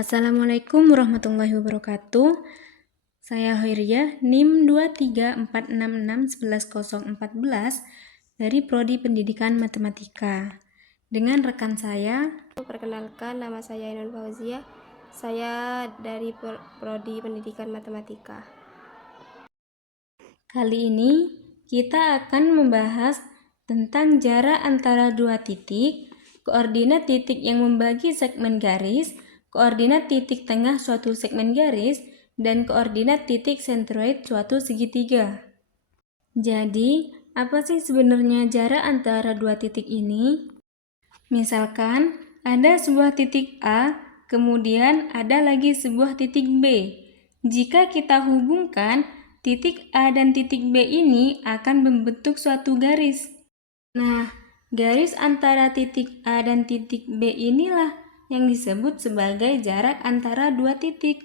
Assalamualaikum warahmatullahi wabarakatuh. Saya Hoiria, NIM 23466110014 dari Prodi Pendidikan Matematika. Dengan rekan saya, Perkenalkan, nama saya Ainun Fauzia. Saya dari Prodi Pendidikan Matematika. Kali ini kita akan membahas tentang jarak antara dua titik, koordinat titik yang membagi segmen garis, koordinat titik tengah suatu segmen garis, dan koordinat titik sentroid suatu segitiga. Jadi, apa sih sebenarnya jarak antara dua titik ini? Misalkan, ada sebuah titik A, kemudian ada lagi sebuah titik B. Jika kita hubungkan, titik A dan titik B ini akan membentuk suatu garis. Nah, garis antara titik A dan titik B inilah yang disebut sebagai jarak antara dua titik.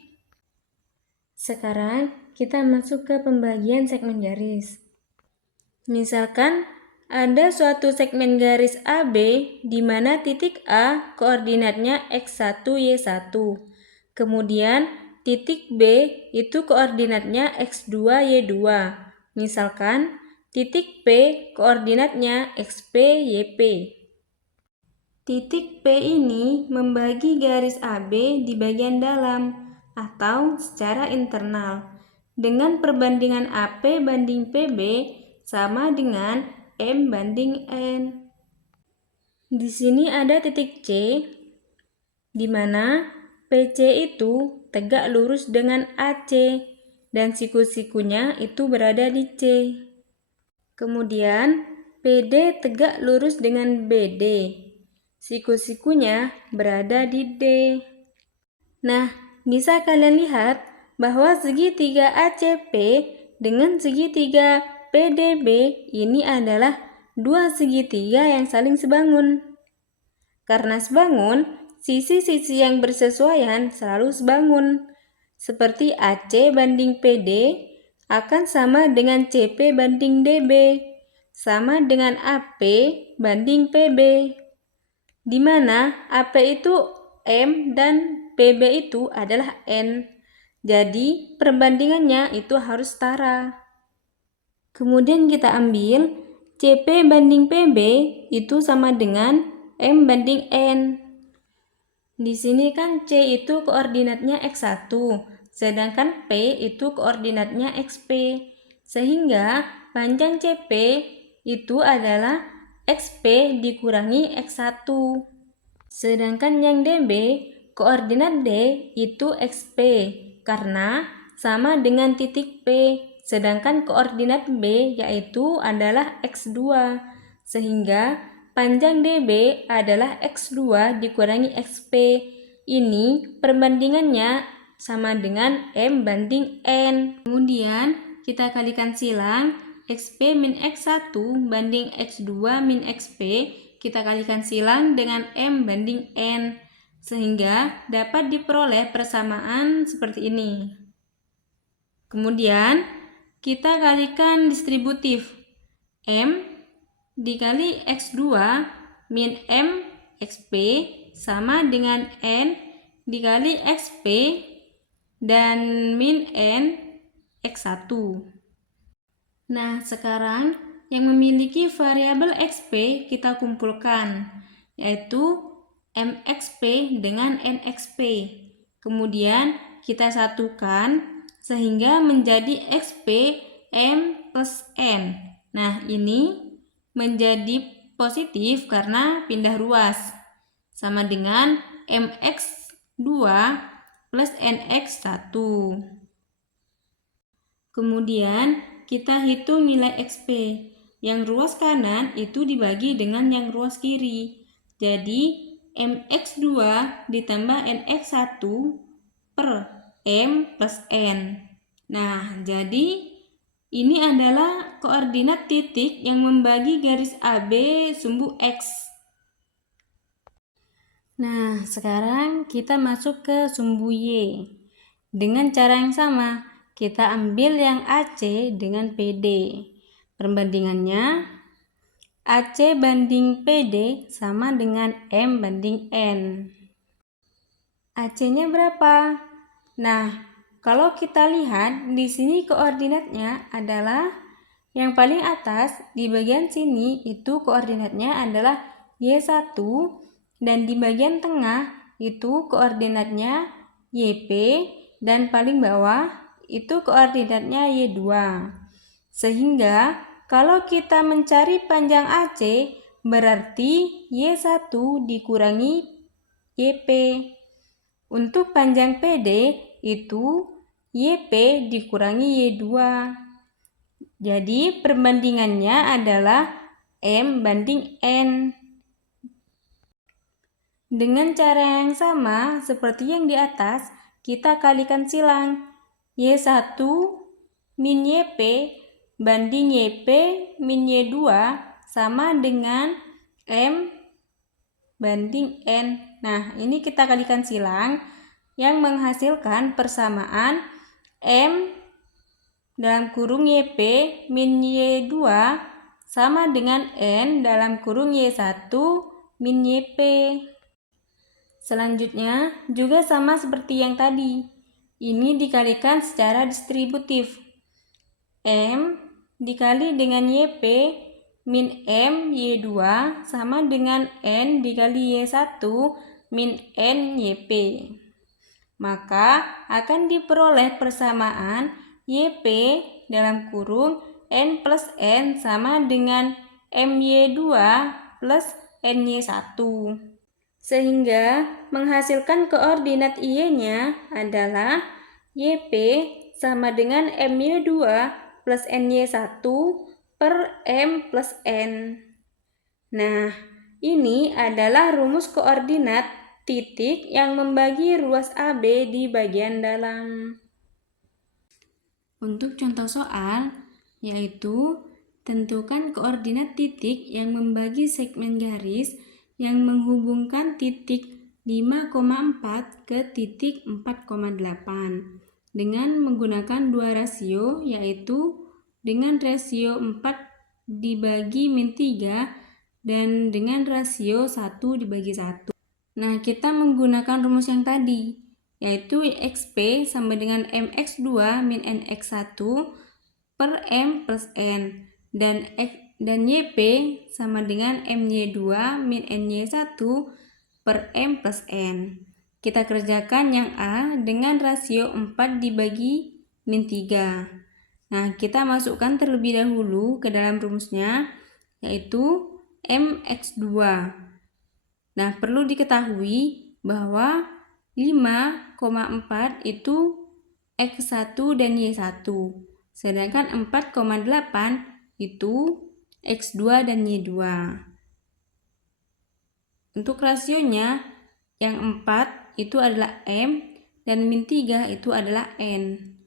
Sekarang, kita masuk ke pembagian segmen garis. Misalkan, ada suatu segmen garis AB di mana titik A koordinatnya x1, y1. Kemudian, titik B itu koordinatnya x2, y2. Misalkan, titik P koordinatnya xP, yP. Titik P ini membagi garis AB di bagian dalam atau secara internal dengan perbandingan AP banding PB sama dengan M banding N. Di sini ada titik C, di mana PC itu tegak lurus dengan AC dan siku-sikunya itu berada di C. Kemudian PD tegak lurus dengan BD. Siku-sikunya berada di D. Nah, bisa kalian lihat bahwa segitiga ACP dengan segitiga PDB ini adalah dua segitiga yang saling sebangun. Karena sebangun, sisi-sisi yang bersesuaian selalu sebangun. Seperti AC banding PD akan sama dengan CP banding DB, sama dengan AP banding PB. Di mana AP itu M dan PB itu adalah N. Jadi, perbandingannya itu harus setara. Kemudian kita ambil CP banding PB itu sama dengan M banding N. Di sini kan C itu koordinatnya x1, sedangkan P itu koordinatnya xP. Sehingga panjang CP itu adalah xP dikurangi x1. Sedangkan yang DB, koordinat D itu xP karena sama dengan titik P. Sedangkan koordinat B yaitu adalah x2. Sehingga panjang DB adalah x2 dikurangi xP. Ini perbandingannya sama dengan M banding N. Kemudian kita kalikan silang xP min x1 banding x2 min xP. Kita kalikan silang dengan M banding N, sehingga dapat diperoleh persamaan seperti ini. Kemudian, kita kalikan distributif. M dikali x2 min M xP sama dengan N dikali xP dan min N x1. Nah, sekarang yang memiliki variabel xp kita kumpulkan, yaitu mxp dengan nxp. Kemudian kita satukan sehingga menjadi xp m plus n. Nah, ini menjadi positif karena pindah ruas, sama dengan mx2 plus nx1. Kemudian kita hitung nilai xp. Yang ruas kanan itu dibagi dengan yang ruas kiri. Jadi mx2 ditambah nx1 per m plus n. Nah, jadi ini adalah koordinat titik yang membagi garis AB sumbu X. Nah, sekarang kita masuk ke sumbu Y. Dengan cara yang sama, kita ambil yang AC dengan PD. Perbandingannya AC banding PD sama dengan M banding N. AC-nya berapa? Nah, kalau kita lihat di sini koordinatnya adalah yang paling atas di bagian sini itu koordinatnya adalah Y1 dan di bagian tengah itu koordinatnya YP dan paling bawah itu koordinatnya Y2. Sehingga kalau kita mencari panjang AC berarti Y1 dikurangi YP. Untuk panjang PD itu YP dikurangi Y2. Jadi perbandingannya adalah M banding N. Dengan cara yang sama seperti yang di atas, kita kalikan silang. Y1 min YP banding YP min Y2 sama dengan M banding N. Nah, ini kita kalikan silang yang menghasilkan persamaan M dalam kurung YP min Y2 sama dengan N dalam kurung Y1 min YP. Selanjutnya juga sama seperti yang tadi. Ini dikalikan secara distributif. M dikali dengan YP min M Y2 sama dengan N dikali Y1 min N YP. Maka akan diperoleh persamaan YP dalam kurung N plus N sama dengan MY2 plus NY1. Sehingga menghasilkan koordinat Y-nya adalah YP sama dengan MY2 plus NY1 per M plus N. Nah, ini adalah rumus koordinat titik yang membagi ruas AB di bagian dalam. Untuk contoh soal, yaitu tentukan koordinat titik yang membagi segmen garis yang menghubungkan titik 5,4 ke titik 4,8 dengan menggunakan dua rasio, yaitu dengan rasio 4 dibagi min 3 dan dengan rasio 1 dibagi 1. Nah, kita menggunakan rumus yang tadi, yaitu XP sama dengan MX2 min NX1 per M plus N dan YP sama dengan MY2 min NY1 per M plus N. Kita kerjakan yang A dengan rasio 4 dibagi min 3. Nah, kita masukkan terlebih dahulu ke dalam rumusnya, yaitu MX2. Nah, perlu diketahui bahwa 5,4 itu X1 dan Y1. Sedangkan 4,8 itu X2 dan Y2. Untuk rasionya, yang 4 itu adalah M dan min 3 itu adalah N.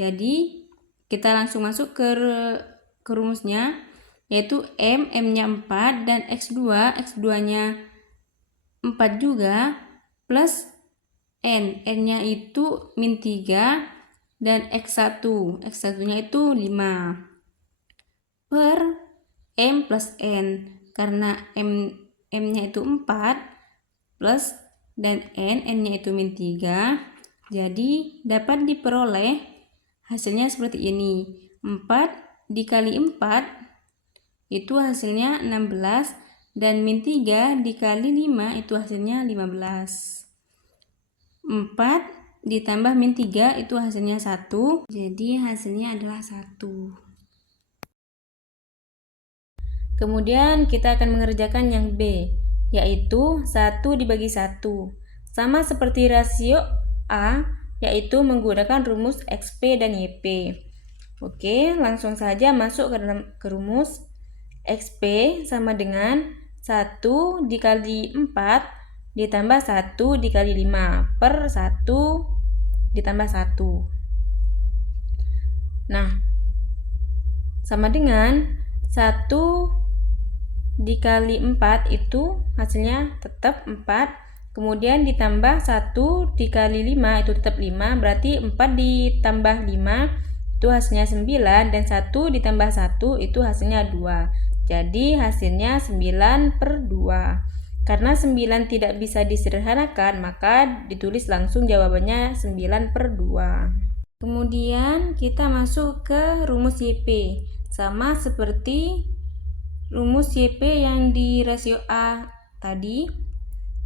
Jadi, kita langsung masuk ke rumusnya, yaitu M-nya 4 dan X2-nya 4 juga, plus N-nya itu min 3 dan X1-nya itu 5 per M plus N, karena M-nya itu 4 plus dan N-nya itu min 3, jadi dapat diperoleh hasilnya seperti ini. 4 dikali 4 itu hasilnya 16 dan min 3 dikali 5 itu hasilnya 15. 4 ditambah min 3 itu hasilnya 1, jadi hasilnya adalah 1. Kemudian kita akan mengerjakan yang B, yaitu 1 dibagi 1. Sama seperti rasio A, yaitu menggunakan rumus XP dan YP. Oke, langsung saja masuk ke rumus. XP sama dengan 1 dikali 4 ditambah 1 dikali 5 per 1 ditambah 1. Nah, sama dengan 1 dikali 4 itu hasilnya tetap 4, kemudian ditambah 1 dikali 5 itu tetap 5, berarti 4 ditambah 5 itu hasilnya 9, dan 1 ditambah 1 itu hasilnya 2, jadi hasilnya 9/2. Karena 9 tidak bisa disederhanakan, maka ditulis langsung jawabannya 9/2. Kemudian kita masuk ke rumus YP. Sama seperti rumus YP yang di rasio A tadi,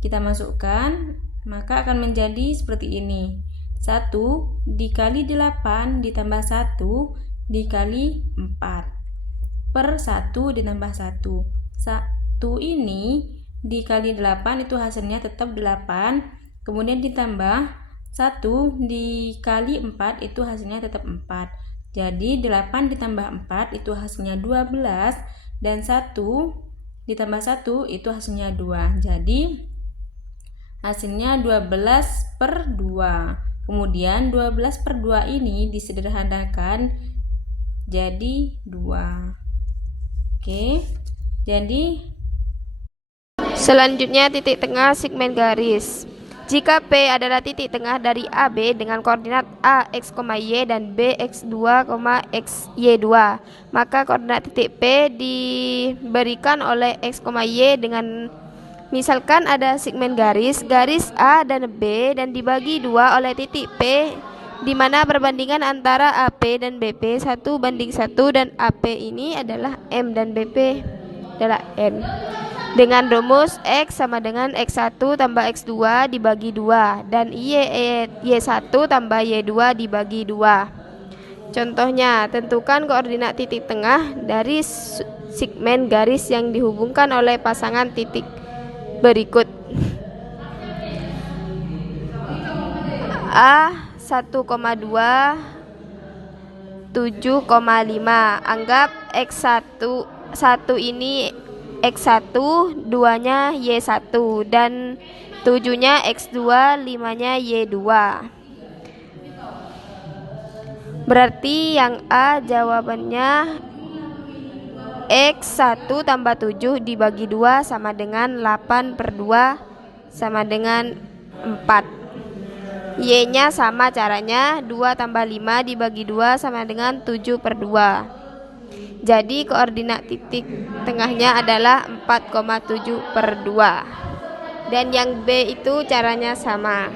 kita masukkan, maka akan menjadi seperti ini. 1 dikali 8 ditambah 1 dikali 4 per 1 ditambah 1. 1 ini dikali 8 itu hasilnya tetap 8, kemudian ditambah 1 dikali 4 itu hasilnya tetap 4. Jadi 8 ditambah 4 itu hasilnya 12, dan 1 ditambah 1 itu hasilnya 2. Jadi hasilnya 12/2. Kemudian 12/2 ini disederhanakan jadi 2. Oke, jadi Selanjutnya titik tengah segmen garis. Jika P adalah titik tengah dari AB dengan koordinat A x, y dan B x2, x, y2, maka koordinat titik P diberikan oleh x, y dengan misalkan ada segmen garis A dan B dan dibagi 2 oleh titik P, di mana perbandingan antara AP dan BP 1:1 dan AP ini adalah M dan BP adalah N. Dengan rumus X sama dengan X1 tambah X2 dibagi 2 dan Y1 tambah Y2 dibagi 2. Contohnya, tentukan koordinat titik tengah dari segmen garis yang dihubungkan oleh pasangan titik berikut. A 1,2 7,5. Anggap X1 ini X1, 2-nya Y1 dan 7-nya X2, 5-nya Y2. Berarti yang A jawabannya X1 tambah 7 dibagi 2 sama dengan 8/2 sama dengan 4. Y-nya sama caranya, 2 tambah 5 dibagi 2 sama dengan 7/2. Jadi koordinat titik tengahnya adalah 4,7/2. Dan yang B itu caranya sama.